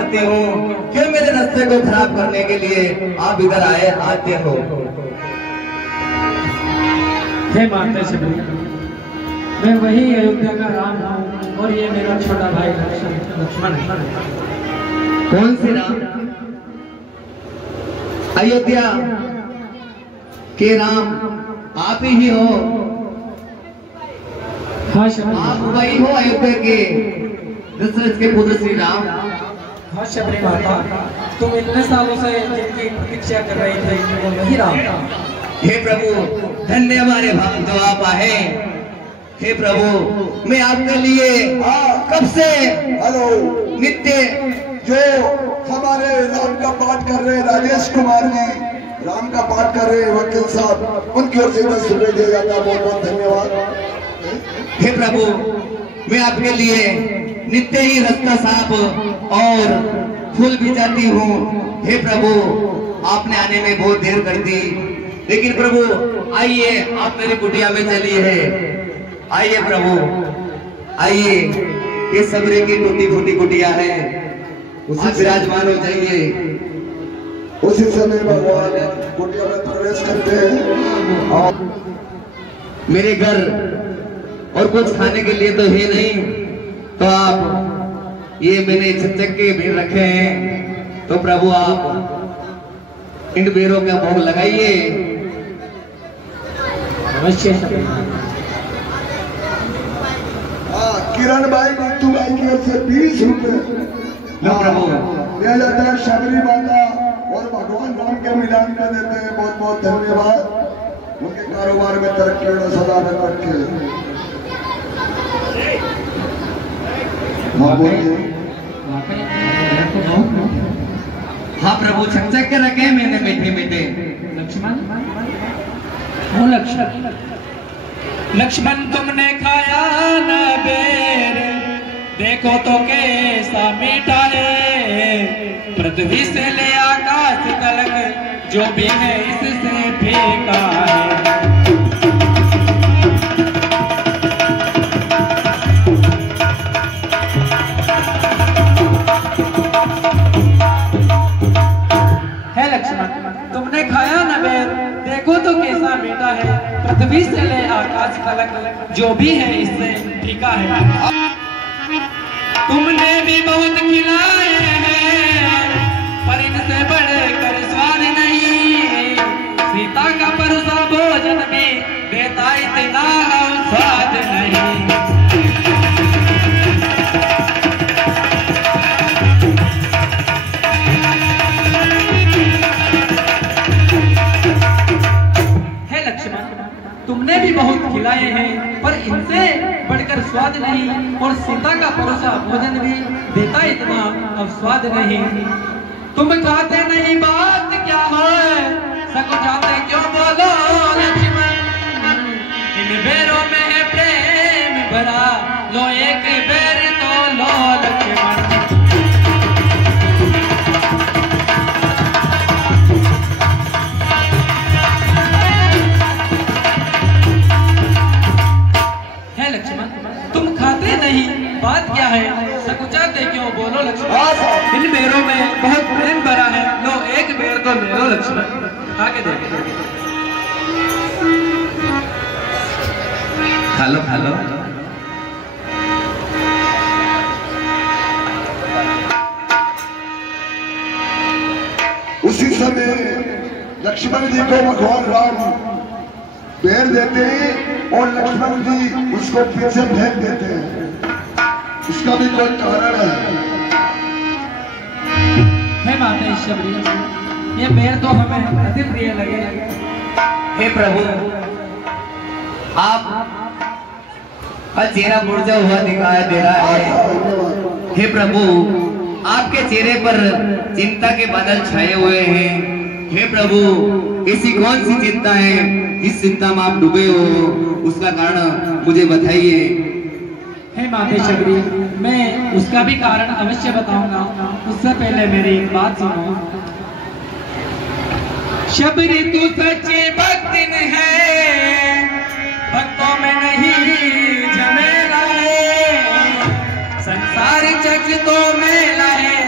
करती हूँ, क्यों मेरे रास्ते को खराब करने के लिए आप इधर आते हो? हे माता शबरी, मैं वही अयोध्या का राम हूँ और ये मेरा छोटा भाई लक्ष्मण है। कौन से राम? अयोध्या के राम आप ही हो? हाँ आप वही हो अयोध्या के दशरथ के पुत्र श्री राम? हाँ शबरी माता, तुम इतने सालों से जिनकी प्रतीक्षा कर रही थे वो वही राम। हे प्रभु, धन्य हमारे भाग तो आप आए। हे प्रभु, मैं आपके लिए कब से नित्य जो हमारे राम का पाठ कर रहे हैं राजेश कुमार जी, राम का पाठ कर रहे हैं वकील साहब, उनकी ओर से शुक्रिया दिया जाता है। बहुत बहुत धन्यवाद। हे प्रभु, मैं आपके लिए नित्य ही रास्ता साफ और फूल भिजाती हूँ। हे प्रभु, आपने आने में बहुत देर कर दी, लेकिन प्रभु आइए, आप मेरी कुटिया में चलिए। आइए प्रभु, आइए, ये सबरे की टूटी फूटी कुटिया है, आप विराजमान हो जाइए। उसी समय भगवान कुटिया में प्रवेश करते हैं। और मेरे घर और कुछ खाने के लिए तो है नहीं, तो आप ये मैंने छज्जक के बेर रखे हैं, तो प्रभु आप इन बेरों का भोग लगाइए। अवश्य। किरण भाई नीतू भाई की ओर से 20 रुपए प्रभु दिया जाता है। शबरी माता और भगवान राम के मिलान कर देते हैं। बहुत बहुत धन्यवाद। उनके कारोबार में तरक्की और सदा में रखे। हाँ प्रभु, छक के रखे मैंने मीठे मीठे। लक्ष्मण, वो लक्ष्मण तुमने खाया न बेर, देखो तो कैसा मीठा है। पृथ्वी से ले आकाश तलक जो भी है इससे फीका है। तुमने खाया न बेर, देखो तो कैसा मीठा है। पृथ्वी से ले आकाश तलक जो भी है इससे फीका है। तुमने भी बहुत खिलाए हैं, पर इनसे बढ़कर स्वाद नहीं। सीता का परोसा भोजन भी देता इतना स्वाद नहीं। तुमने भी बहुत खिलाए हैं, पर इनसे बढ़कर स्वाद नहीं। और सीता का परोसा भोजन भी देता इतना अब स्वाद नहीं। तुम खाते नहीं बात क्या है, सकुचाते क्यों बोलो लक्ष्मण। इन बेरों में है प्रेम भरा, लो एक बेर तो लो लक्ष्मण। बात क्या है, सकुचाते क्यों बोलो लक्ष्मण। इन बेरों में बहुत प्रेम भरा है, लो एक बेर तो ले लो लक्ष्मण। आके देखो, खा लो खा लो। उसी समय लक्ष्मण जी को भगवान राम बेर देते हैं और लक्ष्मण जी उसको पीछे फेंक देते हैं। इसका भी कोई कारण है माता शबरी, ये बेर तो हमें अति प्रिय लगे। हे प्रभु, आप का चेहरा मुरझा हुआ दिखाई दे रहा है। हे प्रभु, आपके चेहरे पर चिंता के बादल छाए हुए हैं। हे प्रभु, ऐसी कौन सी चिंता है जिस चिंता में आप डूबे हो, उसका कारण मुझे बताइए। हे माते शबरी, मैं उसका भी कारण अवश्य बताऊंगा। उससे पहले मेरी एक बात सुनो। शबरी तू सच्ची भक्तिन है, भक्तों में नहीं झमेला है। संसार जग तो मेला है,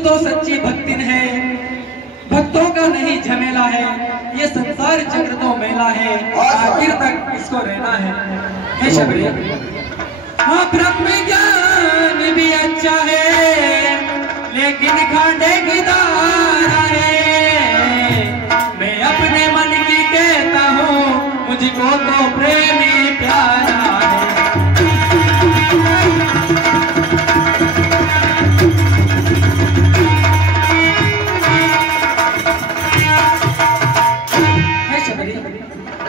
तो सच्ची भक्तिन है, भक्तों का नहीं झमेला है, ये संसार चक्र तो मेला है, आखिर तक इसको रहना है शबरी। हाँ ब्रह्म ज्ञान भी अच्छा है, लेकिन खांडे की धारा है। मैं अपने मन की कहता हूँ, मुझको तो प्रेमी प्यारा है।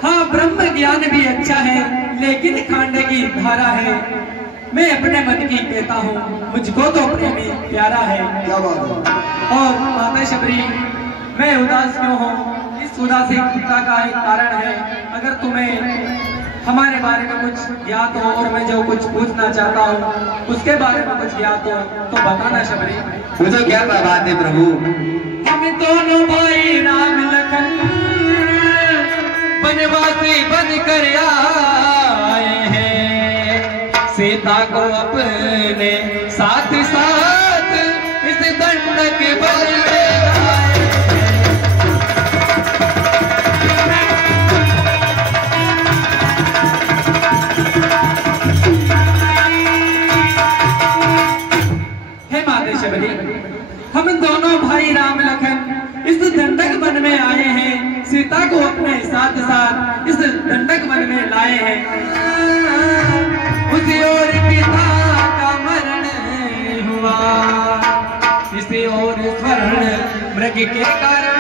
हाँ ब्रह्म ज्ञान भी अच्छा है, लेकिन खांडे की धारा है। मैं अपने मन की कहता हूँ, मुझको तो प्रेमी प्यारा है। क्या बात है। और माता शबरी, मैं उदास क्यों हूँ? इस उदासीनता का एक कारण है। अगर तुम्हें हमारे बारे में कुछ ज्ञात हो और मैं जो कुछ पूछना चाहता हूँ उसके बारे में कुछ ज्ञात हो तो बताना शबरी। मुझे क्या बात है प्रभु? हम दोनों भाई राम लखन वनवासी बन कर आए हैं, सीता को अपने साथ साथ इस दंडक बन में आए हैं। माता शबरी, हम दोनों भाई राम लखन इस दंडक वन में आए हैं, सीता को अपने साथ साथ इस दंडक वन में लाए हैं। उसी ओर पिता का मरण हुआ, इसी ओर स्वर्ण मृग के कारण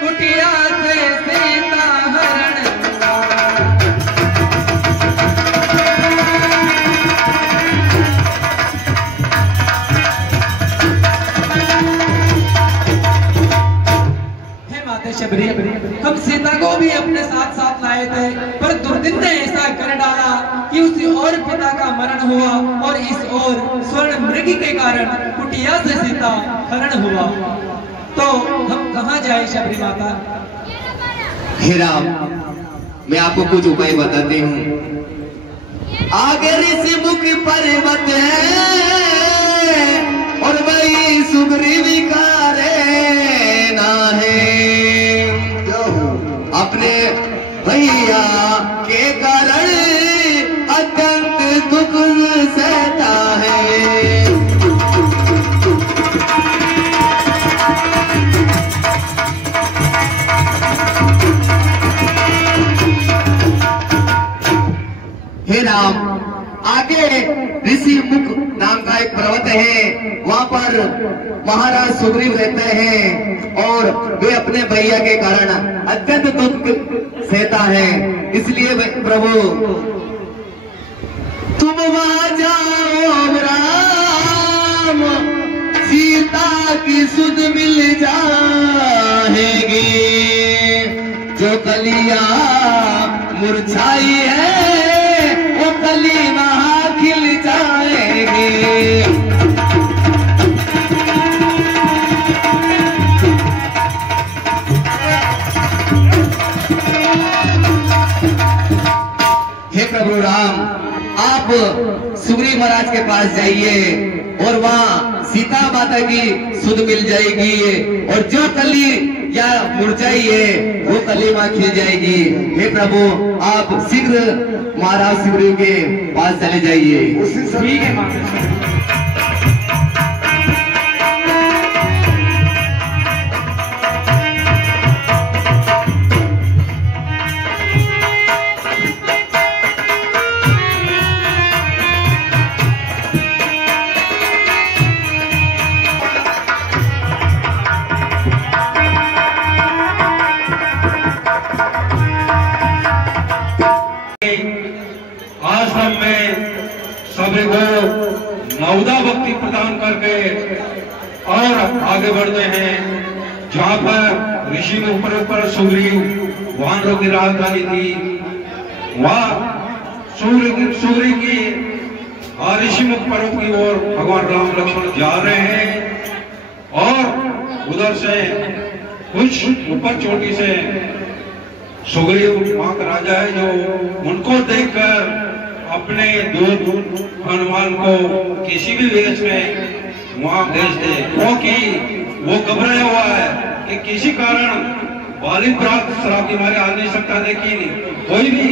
कुटिया से सीता हरण शबरी। हम सीता को भी अपने साथ साथ लाए थे, पर दुर्दिन ने ऐसा कर डाला कि उसी और पिता का मरण हुआ और इस ओर स्वर्ण मृग के कारण कुटिया से सीता हरण हुआ। तो हम कहाँ जाए शबरी माता? हे राम, मैं आपको कुछ उपाय बताती हूँ। आगे ऋषि मुख पर्वत है और वही सुग्रीवी का रहना है। अपने भैया के कारण अत्यंत दुख सहता है। हे राम, आगे ऋषि मुख नाम का एक पर्वत है, वहां पर महाराज सुग्रीव रहते हैं और वे अपने भैया के कारण अत्यंत दुख सहता है। इसलिए प्रभु तुम वहां जाओ राम, सीता की सुध मिल जाएगी। जो कलियां मुरझाई है वो कली वहां खिल जाएगी। प्रभु राम, आप सुग्रीव महाराज के पास जाइए और वहाँ सीता माता की सुध मिल जाएगी और जो कली या मुरझाई है वो कली वहाँ खिल जाएगी। हे प्रभु, आप शीघ्र महाराज सुग्रीव के पास चले जाइए। ठीक है माता। आश्रम में सभी को नवदा भक्ति प्रदान करके और आगे बढ़ते हैं। जहाँ पर ऋषि के ऊपर सुग्रीव वानरों की राजधानी थी, वहाँ सूर्य की ऋषिमुख पर्वत की ओर भगवान राम लक्ष्मण जा रहे हैं और उधर से कुछ ऊपर चोटी से सुग्रीव वहां का राजा है जो उनको देखकर अपने दूत हनुमान को किसी भी वेश में वहां भेज दे, क्योंकि वो घबराया हुआ है कि किसी कारण वाली प्राप्त शराब के मारे आ नहीं सकता, लेकिन कोई भी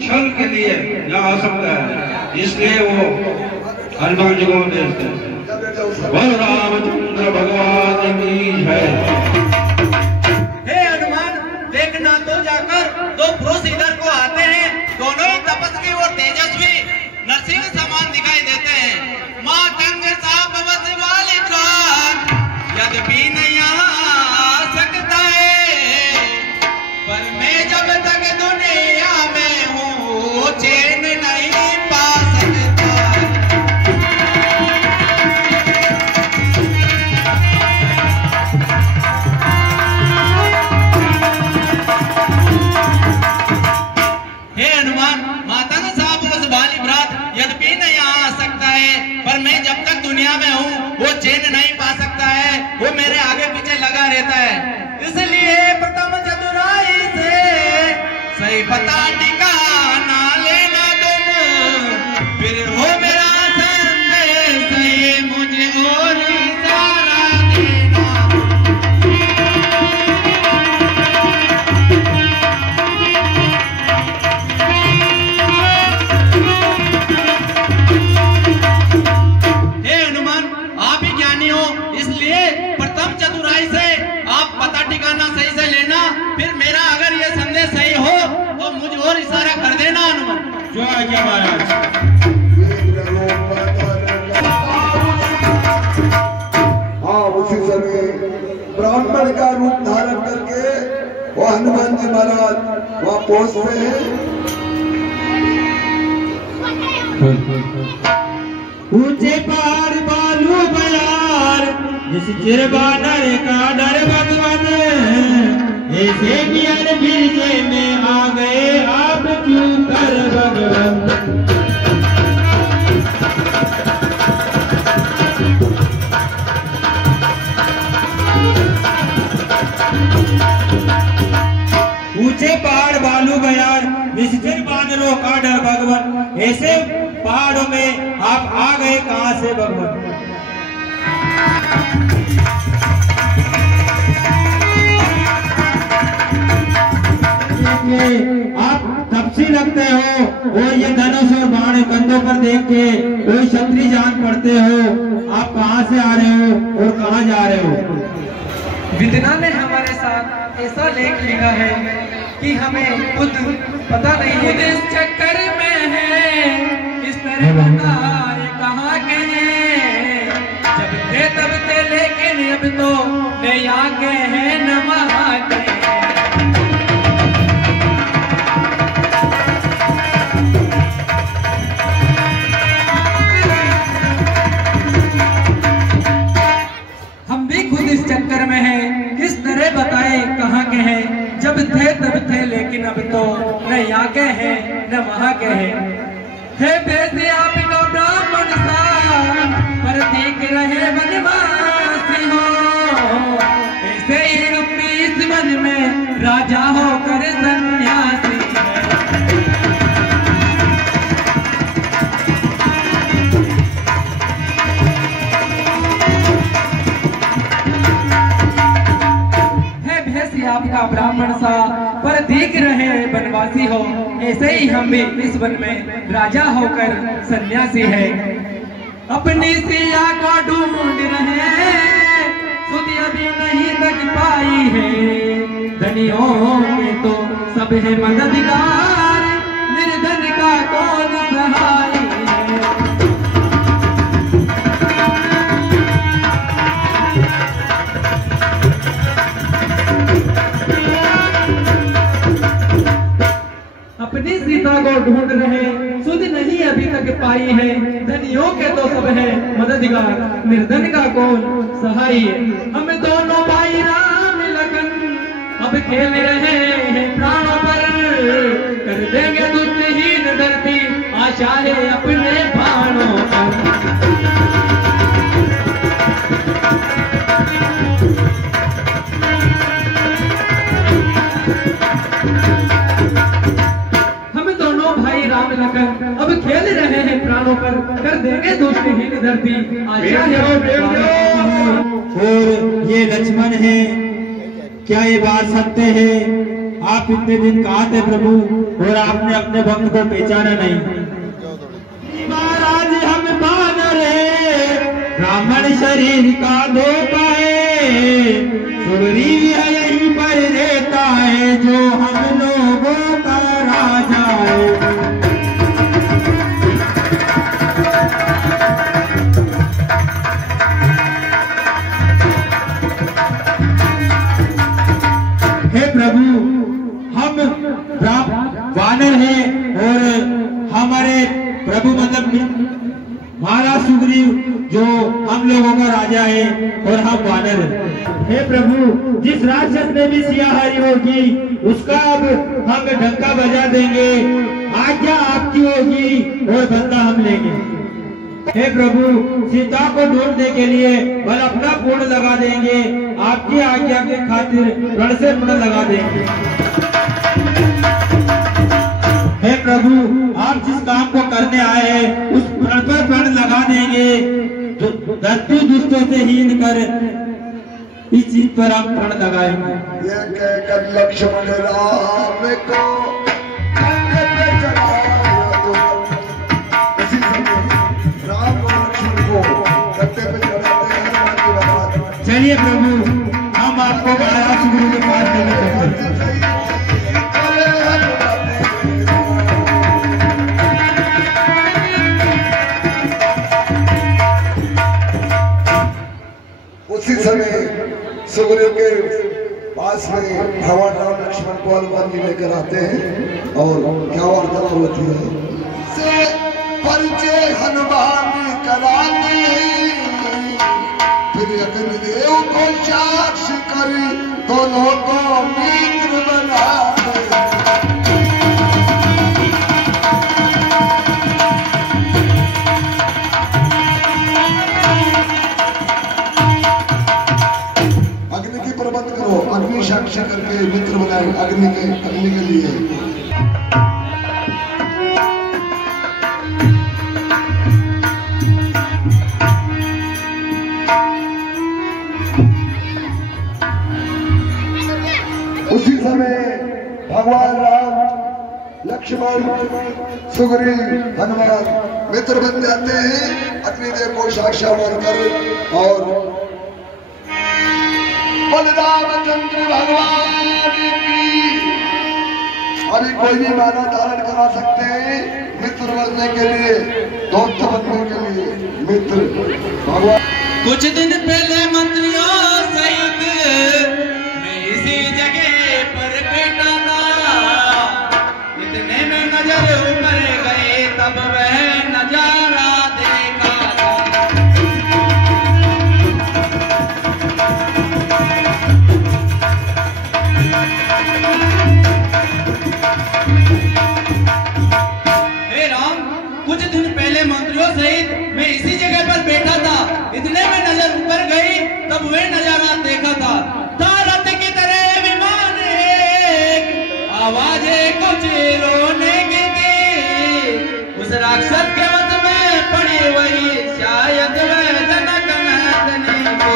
छल के लिए यहाँ आ सकता है, इसलिए वो हनुमान जी को भेज दे। बोल रामचंद्र भगवान की जय। हे हनुमान, देखना तो जाकर दो पुरुष इधर को आते हैं, दोनों ही तपस्वी और तेजस्वी नरसिंह समान दिखाई देते हैं। माँ टंग साप बस वाली प्राण यद्यपि नहीं आ सकता है, पर मैं जब तक दुनिया में हूँ चैन नहीं पा सकता। हे हनुमान, माता ने साहब उस बाली भ्रात यद्यपि नहीं आ सकता है, पर मैं जब तक दुनिया में हूँ वो चैन नहीं पा सकता है, वो मेरे आगे पीछे लगा रहता है। इसलिए प्रथम चतुराई से सही पता ठिकाना लेना तुम, फिर हो मेरा संदेश ये मुझे और इशारा देना। हे हनुमान, आप ही ज्ञानी हो, इसलिए प्रथम चतुराई से आप पता ठिकाना सही से लेना, फिर मेरा अगर ये संदेश सही हो तो मुझ और इशारा कर देना हनुमान। जो आज्ञा महाराज। हाँ, उसी समय ब्राह्मण का रूप धारण करके वो हनुमान जी महाराज वहाँ पहुँचते हैं। ऊंचे पहाड़ बालू बयार, जिस चिरबानर का डर भगवान, ऐसे ज्ञान गिरजे में आ गए आप क्यों कर भगवान। ऊंचे पहाड़ बालू बयार, निश्चिर बानरों का डर भगवान, ऐसे पहाड़ों में आप आ गए कहां से भगवान। आप तपसी लगते हो और ये धनुष और बाण कंधों पर देख के कोई क्षत्रिय जान पड़ते हो, आप कहां से आ रहे हो और कहां जा रहे हो। विद्ना ने हमारे साथ ऐसा लेख लिखा है कि हमें खुद पता नहीं है, खुद इस चक्कर में है, इस तरह बताए कहाँ के हैं, जब थे तब थे लेकिन अब तो नया के हैं न वहाँ के। हम भी खुद इस चक्कर में हैं, किस तरह बताए कहाँ के हैं, जब थे तब थे लेकिन अब तो न यहाँ के हैं न वहाँ के हैं। हे वैसे आपका ब्राह्मण सा पर देख रहे वनवासी हो, ऐसे ही हम भी इस वन में राजा होकर सन्यासी आपका ब्राह्मण सा पर दिख रहे बनवासी हो, ऐसे ही हम भी इस वन में राजा होकर सन्यासी है। अपनी सिया को ढूंढ रहे सुध अभी नहीं तक पाई है, धनियों के तो सब है मददगार, निर्धन का कौन सहाय है। अपनी सीता को ढूंढ रहे सुध नहीं अभी तक पाई है, धनियों के तो सब है मददगार, निर्धन का कौन सहाय है। हम दोनों भाई राम लखन अब खेल रहे हैं प्राणों पर, कर देंगे दुष्टहीन धरती आशा है अपने प्राणों पर। अब खेल रहे हैं प्राणों पर, कर देंगे सके दोषहीन धरती और ये लक्ष्मण है, क्या ये बात सत्य है? आप इतने दिन कहाँ थे प्रभु और आपने अपने भक्त को पहचाना नहीं? महाराज हम बानर है, ब्राह्मण शरीर का धोखा है, सुग्रीव है यहीं पर रहता है जो हम लोगों का राजा है। हे प्रभु, हम वानर हैं और हमारे प्रभु मतलब महाराज सुग्रीव जो हम लोगों का राजा है और हम वानर हैं। हे प्रभु, जिस राक्षस में भी सियाहारी होगी उसका अब हम डंका बजा देंगे, आज्ञा आपकी होगी और बदला हम लेंगे। हे प्रभु, सीता को ढूंढने के लिए बल अपना पूर्ण लगा देंगे, आपकी आज्ञा के खातिर रण से पूर्ण लगा देंगे। हे प्रभु, आप जिस काम को करने आए हैं उस प्रण पर प्रण लगा देंगे, धरती दुष्टों से हीन कर इस चीज पर हम प्रण लगाएंगे। ये कहकर लक्ष्मण राम को कंधे पे चढ़ाया तो इसी समय राम और लक्ष्मण को कंधे पे चढ़ाते हैं हनुमान जी महाराज। चलिए प्रभु, हम आपको महाराज सुग्रीव के पास लेके चलते हैं। उसी समय सुग्रीव के पास में भगवान राम लक्ष्मण को हनुमान जी लेकर आते हैं और क्या वार्तालाप होती है से परिचय हनुमान कराते फिर अग्निदेव को साक्षी करी दोनों को मित्र बनाते। प्रबंध करो, अग्नि साक्षी करके मित्र बनाए अग्नि के लिए। उसी समय भगवान राम लक्ष्मण सुग्रीव हनुमान मित्र बन जाते हैं अग्निदेव को साक्षात्कार कर। और बलरामचंद्र भगवान की अभी कोई भी माला धारण करा सकते हैं मित्र बनने के लिए, दोस्त बनने के लिए मित्र भगवान। कुछ दिन पहले मंत्रियों सहित मैं इसी जगह पर बैठा था, इतने में नजर ऊपर गए तब वह नजारा देखा। कुछ दिन पहले मंत्रियों सहित मैं इसी जगह पर बैठा था, इतने में नजर ऊपर गई तब वे नजारा देखा था। तारत की तरह विमान एक आवाजें कुछ रोने की थी, उस राक्षस के वश में पड़ी वही शायद वह जनक नंदनी की।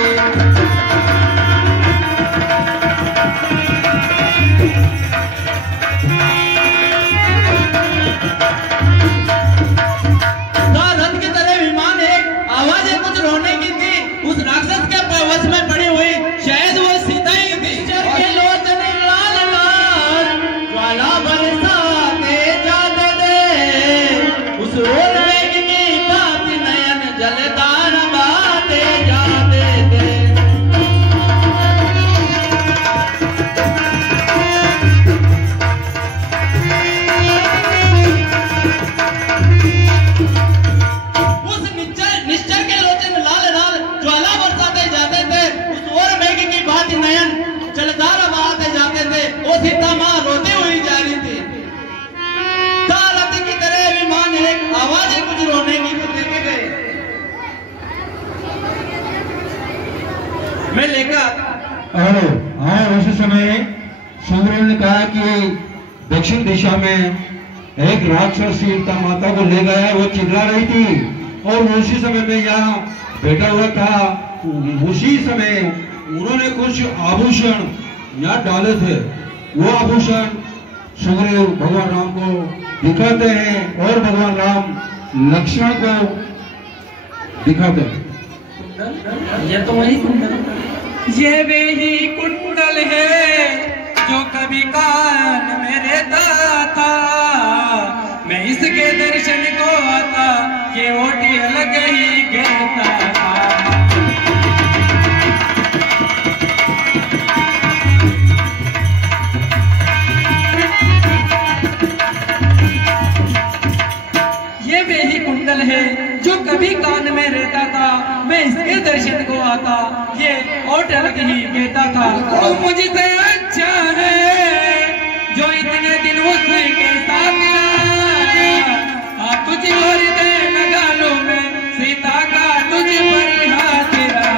मैं लेकर और उस समय सुग्रीव ने कहा कि दक्षिण दिशा में एक राक्षस सीता माता को ले गया, वो चिल्ला रही थी और उसी समय में यहाँ बैठा हुआ था। उसी समय उन्होंने कुछ आभूषण यहाँ डाले थे। वो आभूषण सुग्रीव भगवान राम को दिखाते हैं और भगवान राम लक्ष्मण को दिखाते हैं। ये तो वही कुंडल, ये वही कुंडल है जो कभी कान में रहता था। मैं इसके दर्शन को आता, ये ओटी अलग ही गिरता था। ये वही कुंडल है जो कभी कान में रहता था। मैं इसके दर्शन को आता, ये ओट अलग ही कहता था। तू मुझसे अच्छा है जो इतने दिन उसके साथ रहा। तुझ और दे लगा लो मैं सीता का तुझ पर हाथ रहा।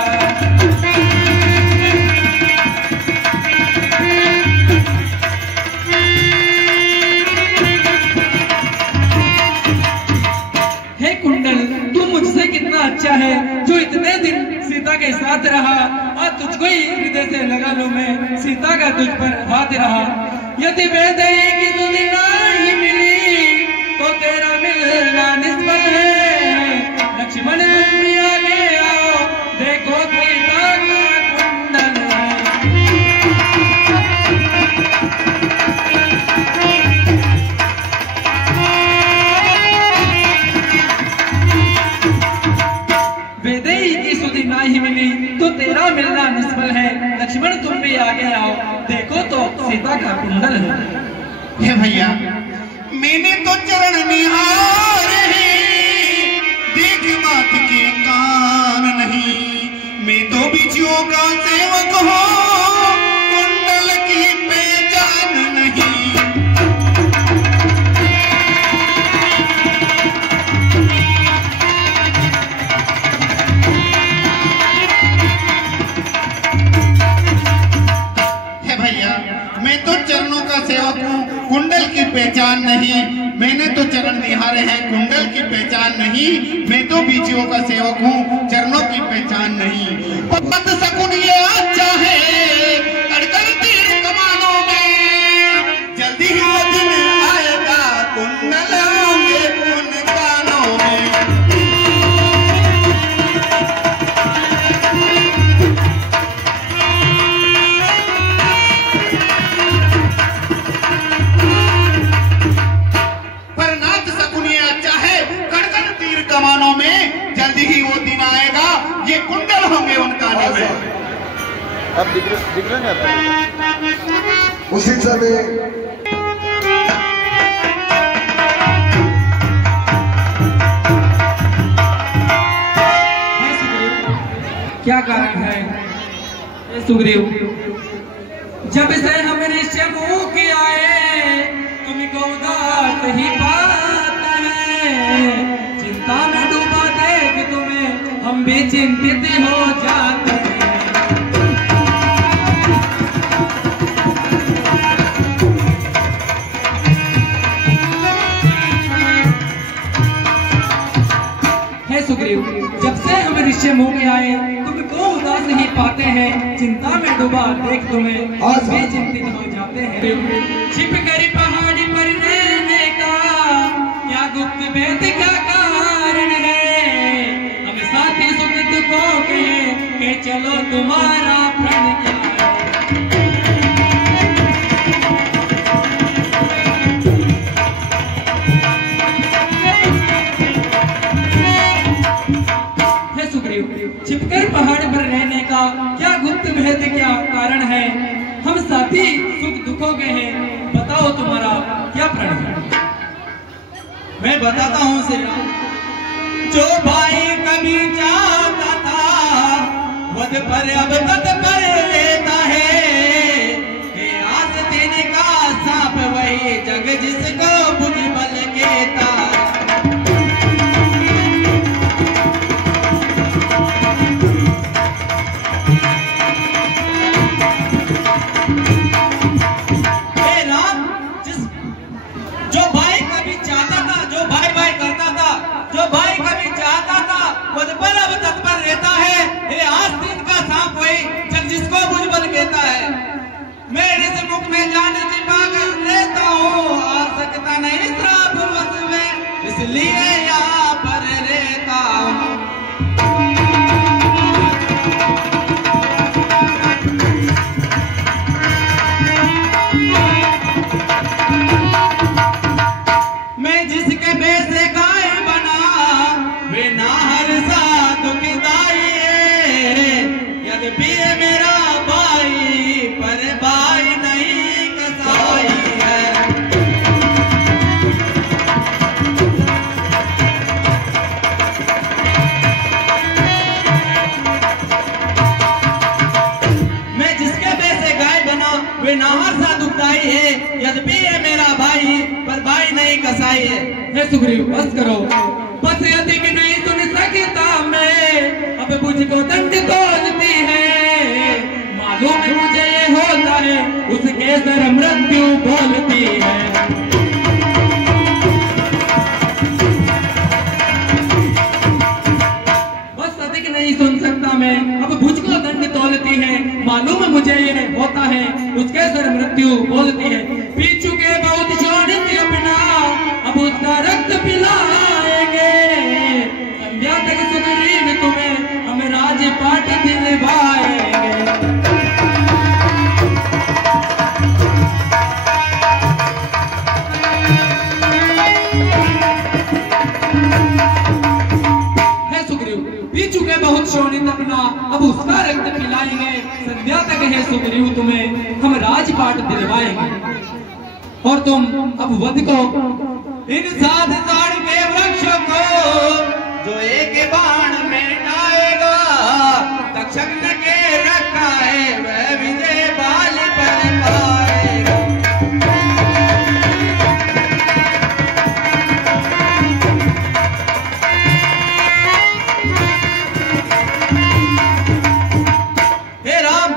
हे कुंडल, तू मुझसे कितना अच्छा है जो इतने दिन सीता के साथ रहा। और तुझको ही हृदय से लगा लो मैं सीता का तुझ पर हाथ रहा। यदि बेदई की तुझे नहीं मिली तो तेरा मिलना निष्फल है। लक्ष्मण तुम भी आगे आओ, देखो सीता का कुंडल है। बेदई की सुधि नहीं मिली तो तेरा मिलना निष्फल है। लक्ष्मण तुम भी आगे आओ, देखो तो सीता का कुंडल है। हे भैया, मैंने तो चरण निहारे देख बात के कान नहीं। मैं तो बिछुओं का सेवक हूँ, कुंडल की पहचान नहीं। हे भैया, मैं तो चरणों का सेवक हूँ, कुंडल की पहचान नहीं। मैंने तो चरण निहारे हैं, कुंडल की पहचान नहीं। मैं तो बीचियों का सेवक हूँ, चरणों की पहचान नहीं। पत सकुन ये अच्छा है कड़कड़ तीर कमानों में। जल्दी ही वो दिन आएगा, कुंडल होंगे उन कानों में। कमानों में जल्दी ही वो दिन आएगा, ये कुंडल होंगे उन कानों में। अब दिख रहे हैं। उसी समय क्या कारण है सुग्रीव, जब से हम ऋषि मुख आए तुमको उदास ही बात है। चिंता में डूबा देख तुम्हें हम भी चिंतित हो जाते हैं। हे सुग्रीव, जब से हम ऋषि मुख आए तुमको उदास ही पाते हैं। चिंता में डूबा देख तुम्हें हम भी चिंतित हो जाते हैं। छिप कर पहाड़ी पर रहने का क्या गुप्त भेद का कारण है। हम साथी सुख दुखों के चलो तुम्हारा प्रण क्या है। सुग्रीव, छिपकर पहाड़ पर रहने का क्या गुप्त भेद क्या कारण है। हम साथी सुख दुखों के हैं, बताओ तुम्हारा क्या प्रण है। मैं बताता हूँ सेना, जो भाई कभी चाहता था वध पर अब तत्पर लेता है। ये आस्तीन का सांप वही जग जिसको भुजबल कहता। जो भाई कभी चाहता था, जो भाई भाई करता था, जो भाई कभी चाहता था हे सुग्रीव बस करो, बस अधिक नहीं सुन सकता मैं, अब मुझको दंड तोलती है, मालूम है मुझे ये होता है, उसके सर मृत्यु बोलती है। बस अधिक नहीं सुन सकता मैं, अब मुझको दंड तोलती है, मालूम है मुझे ये होता है, उसके सर मृत्यु बोलती है। पी चुके बहुत शोणित अपना, अब उसका रक्त पिलाएंगे, संध्या तक सुग्रीव तुम्हें हम राजपाट दिलवाएंगे। हे सुग्रीव पी चुके बहुत शोणित अपना, अब उसका रक्त पिलाएंगे, संध्या तक है सुग्रीव तुम्हें हम राजपाट दिलवाएंगे। और तुम अब वध को इन 7 ताड़ के वृक्षों को जो एक बाण में डालेगा, तक्षक ने के रखा है वह विजय बाली पर पाएगा। हे राम,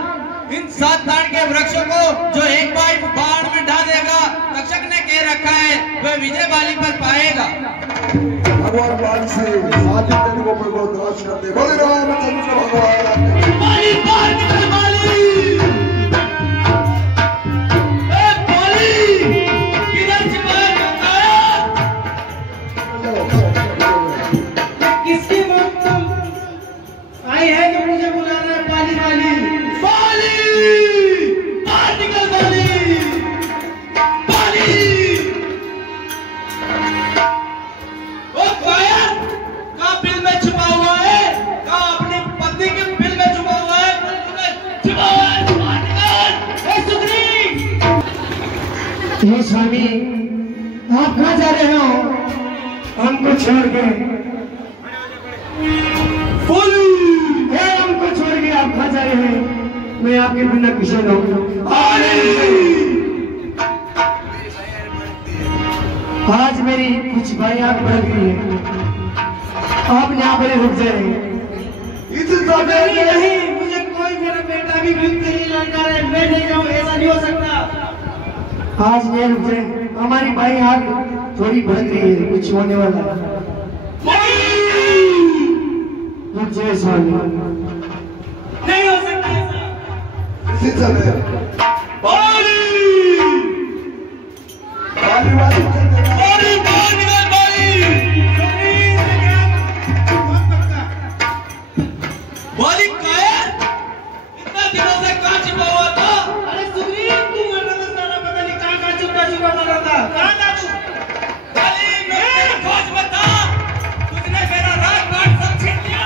इन 7 ताड़ के वृक्षों को जो एक बाण में डालेगा, तक्षक ने के रखा है वह विजय बाली पर पाएगा। भगवान बाली से साथी तेरे को पर तलाश करते, बोले रामचंद्र भगवान बाली बाली किधर किसकी मौत आई है जो मुझे बुलाना है? बाली बाली बाली बाली बाली ओ कायर कहाँ बिल में छुपा हुआ है, कहाँ अपनी पत्नी के बिल में छुपा हुआ है, छुपा हुआ है सुग्रीव। हे स्वामी आप कहाँ जा रहे हो? हमको छोड़ के हमको छोड़ के आप कहाँ जा रहे हैं? मैं आपके बिना किसी रहूं। आज मेरी कुछ भाई आग बढ़ गई है, आप यहाँ पर रुक जाए। नहीं, मुझे कोई मेरा बेटा भी मुक्त नहीं लड़का है, मैं नहीं जाऊँ, ऐसा नहीं हो सकता। आज मैं रुक जाए, हमारी भाई आग थोड़ी बढ़ गई है, कुछ होने वाला है। रुक जाए स्वामी, नहीं हो सकता इसी समय बाली बाली बाली बाली कायर इतना दिनों से कहाँ छिपा हुआ था? अरे सुग्रीव तू मर रहा था, सारा पता नहीं कहाँ छुपा मर रहा था। कहाँ था तू? बाली मेरी खोज में था, तुझने मेरा राजपाट सब छीन लिया।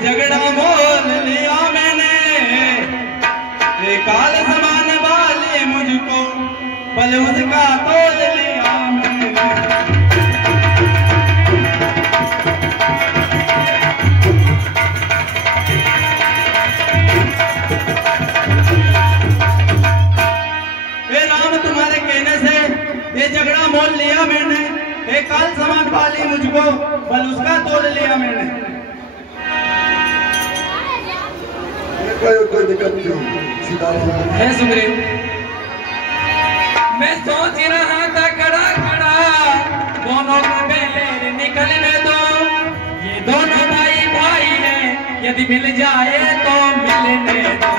झगड़ा मोल लिया मैंने, ये काल समान वाले मुझको पल उसका तोल लिया मैंने। ये राम तुम्हारे कहने से ये झगड़ा मोल लिया मैंने, एक काल समान वाली मुझको बल उसका तोल लिया मैंने। कोई दिक्कत नहीं, सीताराम। है सुग्रीव, मैं सोच रहा था खड़ा खड़ा दोनों के बेर निकलने दो, ये दोनों भाई भाई हैं, यदि मिल जाए तो मिलने दो।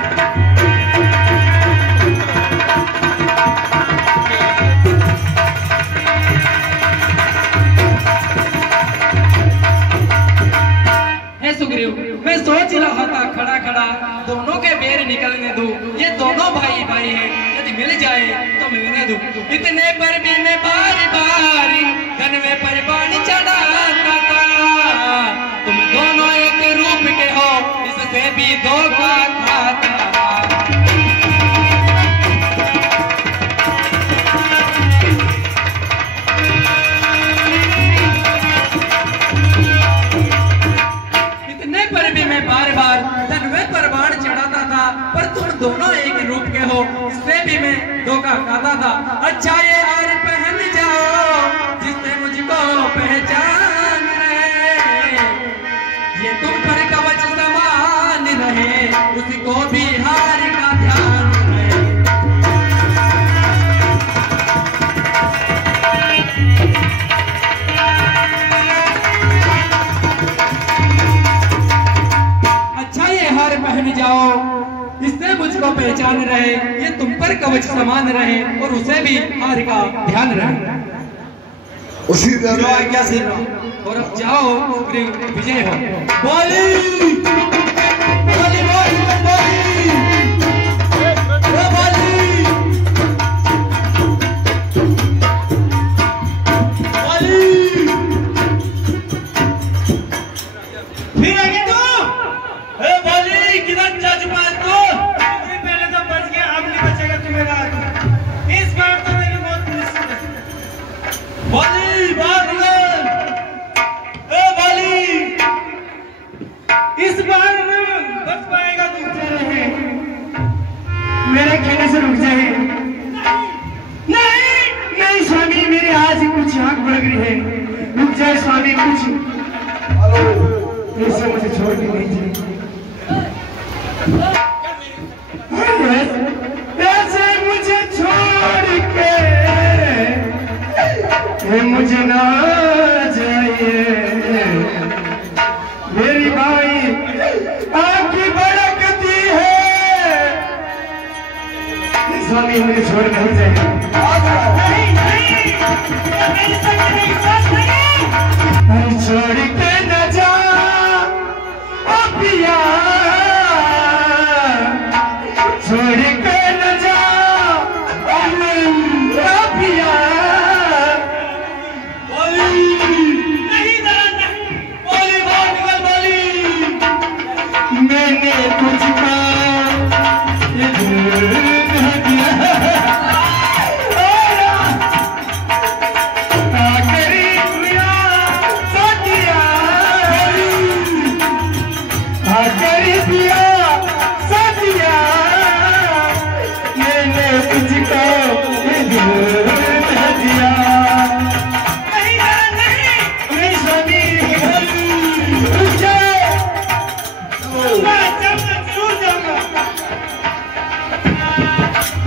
सुग्रीव, मैं सोच रहा था खड़ा खड़ा दोनों के बेर निकलने दूं, ये दोनों भाई भाई हैं, यदि मिल जाए तो मिलने दूं। इतने पर भी मैं बार बार गनवे पर बाण चढ़ाता था, तुम दोनों एक रूप के हो, इससे भी धोखा खाता था। बार बार धनवे पर बाण चढ़ाता था, पर तुम दोनों एक रूप के हो, इससे भी मैं धोखा खाता था। अच्छा ये हार पहन जाओ जिससे मुझको पहचान रहे, ये तुम पर कवच समान रहे, उसको भी हार का ध्यान रहे। पहन जाओ इससे मुझको पहचान रहे, ये तुम पर कवच समान रहे, और उसे भी हार का ध्यान रहे। उसी जो आज्ञा से और अब जाओ विजय हो। बोली बोली फिर आगे तू किधर जा चुका है तू? पहले तो बच गया, अब नहीं बचेगा तू मेरा। इस बार तो मेरी मौत निश्चित है। बोली बोली इस बार बच पाएगा तू? मेरे कहने से रुक जाए। नहीं नहीं स्वामी, मेरे हाथ से कुछ आंख भड़क रही है, रुक जाए स्वामी। कुछ ऐसे मुझे छोड़ के नहीं चाहिए, ऐसे मुझे छोड़ के मुझे ना जाइए। मेरी भाई आपकी भड़कती है, स्वामी मुझे छोड़ नहीं जाइए। नहीं छोड़ के न जा पिया, छोड़ के न जा पिया। बोली नहीं जाना, बोली बहुत बोली। मैंने तुझको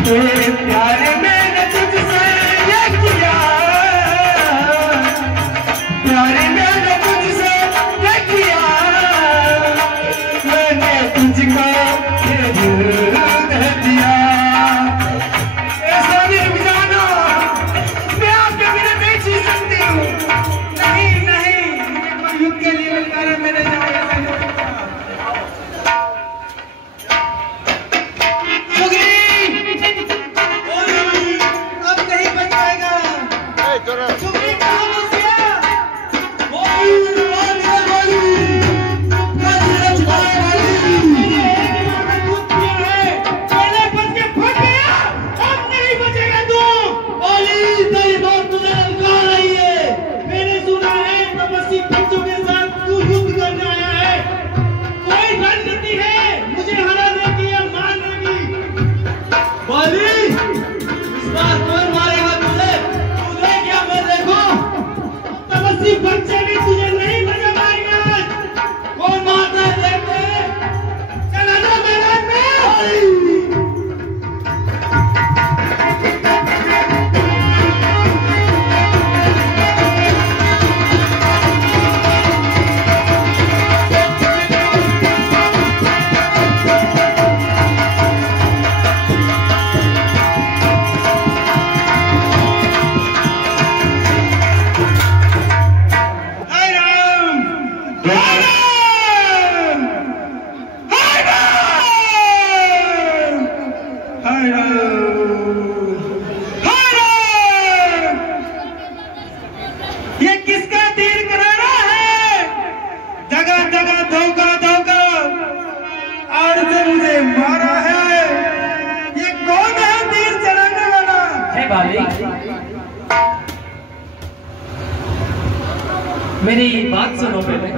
तेरे प्यारे मैंने तुझसे ये किया, प्यारे मैंने तुझसे ये किया, मैंने तुझको ये दिल दे दिया। ऐसा भी रुक जाना, मैं आपके बिना नहीं जी सकती हूँ। नहीं नहीं, मुझे युद्ध के लिए कारण मैंने जाया। मेरी बात सुनो पहले।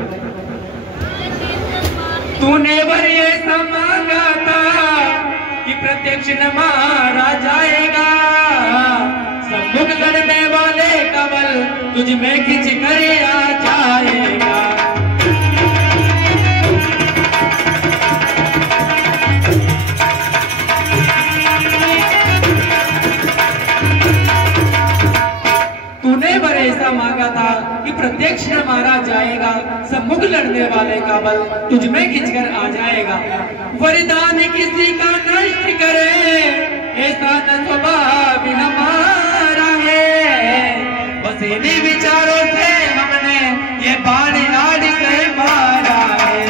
तूने वर ऐसा मांगा था कि प्रत्यक्ष न मारा जाएगा, सब मुख लड़ने वाले का बल तुझ में खिंच कर आ जाएगा। तूने वर ऐसा मांगा था कि प्रत्यक्ष न मारा जाएगा, सब मुख लड़ने वाले का बल तुझ में खिंचकर आ जाएगा। वरदान किसी का नष्ट करे ऐसा न स्वभाव हमारा है, बस इन्हीं विचारों से हमने ये बाण आड़ से मारा है।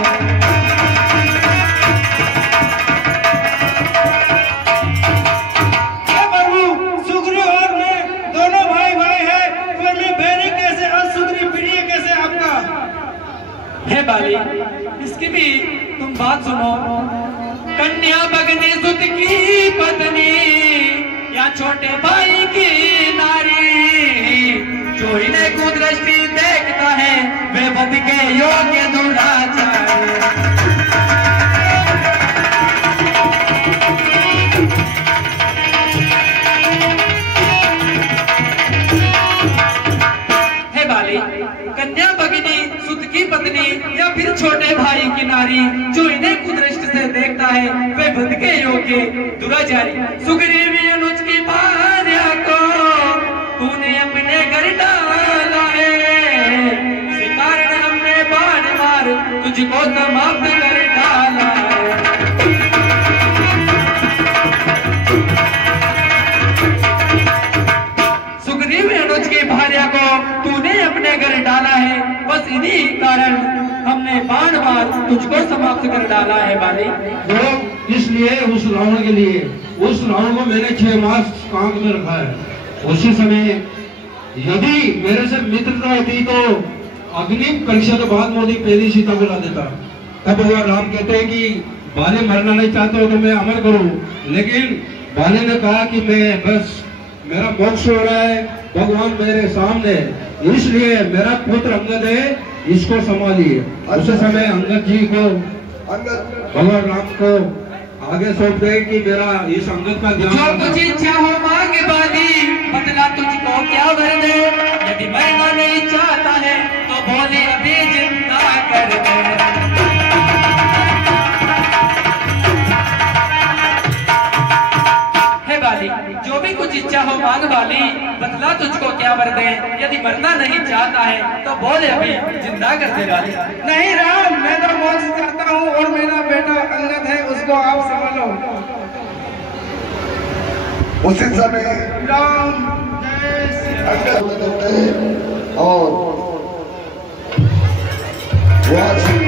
सुग्रीव और मैं दोनों भाई भाई है, फिर मैं बैरी कैसे और सुग्रीव प्रिय कैसे आपका? हे बाली, इसकी भी तुम बात सुनो। कन्या भगनी सुत की पत्नी या छोटे भाई की नारी, जो इन्हें कुदृष्टि देखता है वे वध के योग्य दुराचारी। हे बाली, कन्या भगिनी सुत की पत्नी या फिर छोटे भाई की नारी, जो इन्हें कुदृष्टि से देखता है वे वध के योग्य दुराचारी। सुग्रीव अनुज की भार्या को तूने अपने घर डाला है, इसी कारण हमने बाण मार तुझको समाप्त कर डाला है। सुग्रीव अनुज की भार्या को तूने अपने घर डाला है, बस इन्हीं कारण हमने बाण मार तुझको समाप्त कर डाला है बाली। तो इसलिए उस रावण के लिए, उस रावण को मैंने 6 मास कांक में रखा है। उसी समय यदि मेरे से मित्रता होती तो अग्नि परीक्षा के बाद मोदी पहली सीता को ला देता। तब भगवान राम कहते हैं कि बाले मरना नहीं चाहते हो तो मैं अमर करूं, लेकिन बाले ने कहा कि मैं बस मेरा मोक्ष हो रहा है, भगवान मेरे सामने, इसलिए मेरा पुत्र अंगद है, इसको संभालिए। उस समय अंगद जी को भगवान राम को आगे सौंप दे कि मेरा इस अंगद का जो ध्यान। कुछ इच्छा हो मांग बाली, बदला तुझको क्या वर दे। यदि मरना नहीं चाहता है तो बोले अभी जिंदा कर दे। हे बाली, जो भी कुछ इच्छा हो मांग बाली, बदला तुझको क्या वर दे। यदि मरना नहीं चाहता है तो बोले अभी जिंदा कर दे बाली। नहीं राम, मैं तो मोक्ष चाहता हूँ और मेरा बेटा अंगद है, उसको आप संभालो। उसी समय राम जय श्री राम। अंगद करते हैं और वहाँ से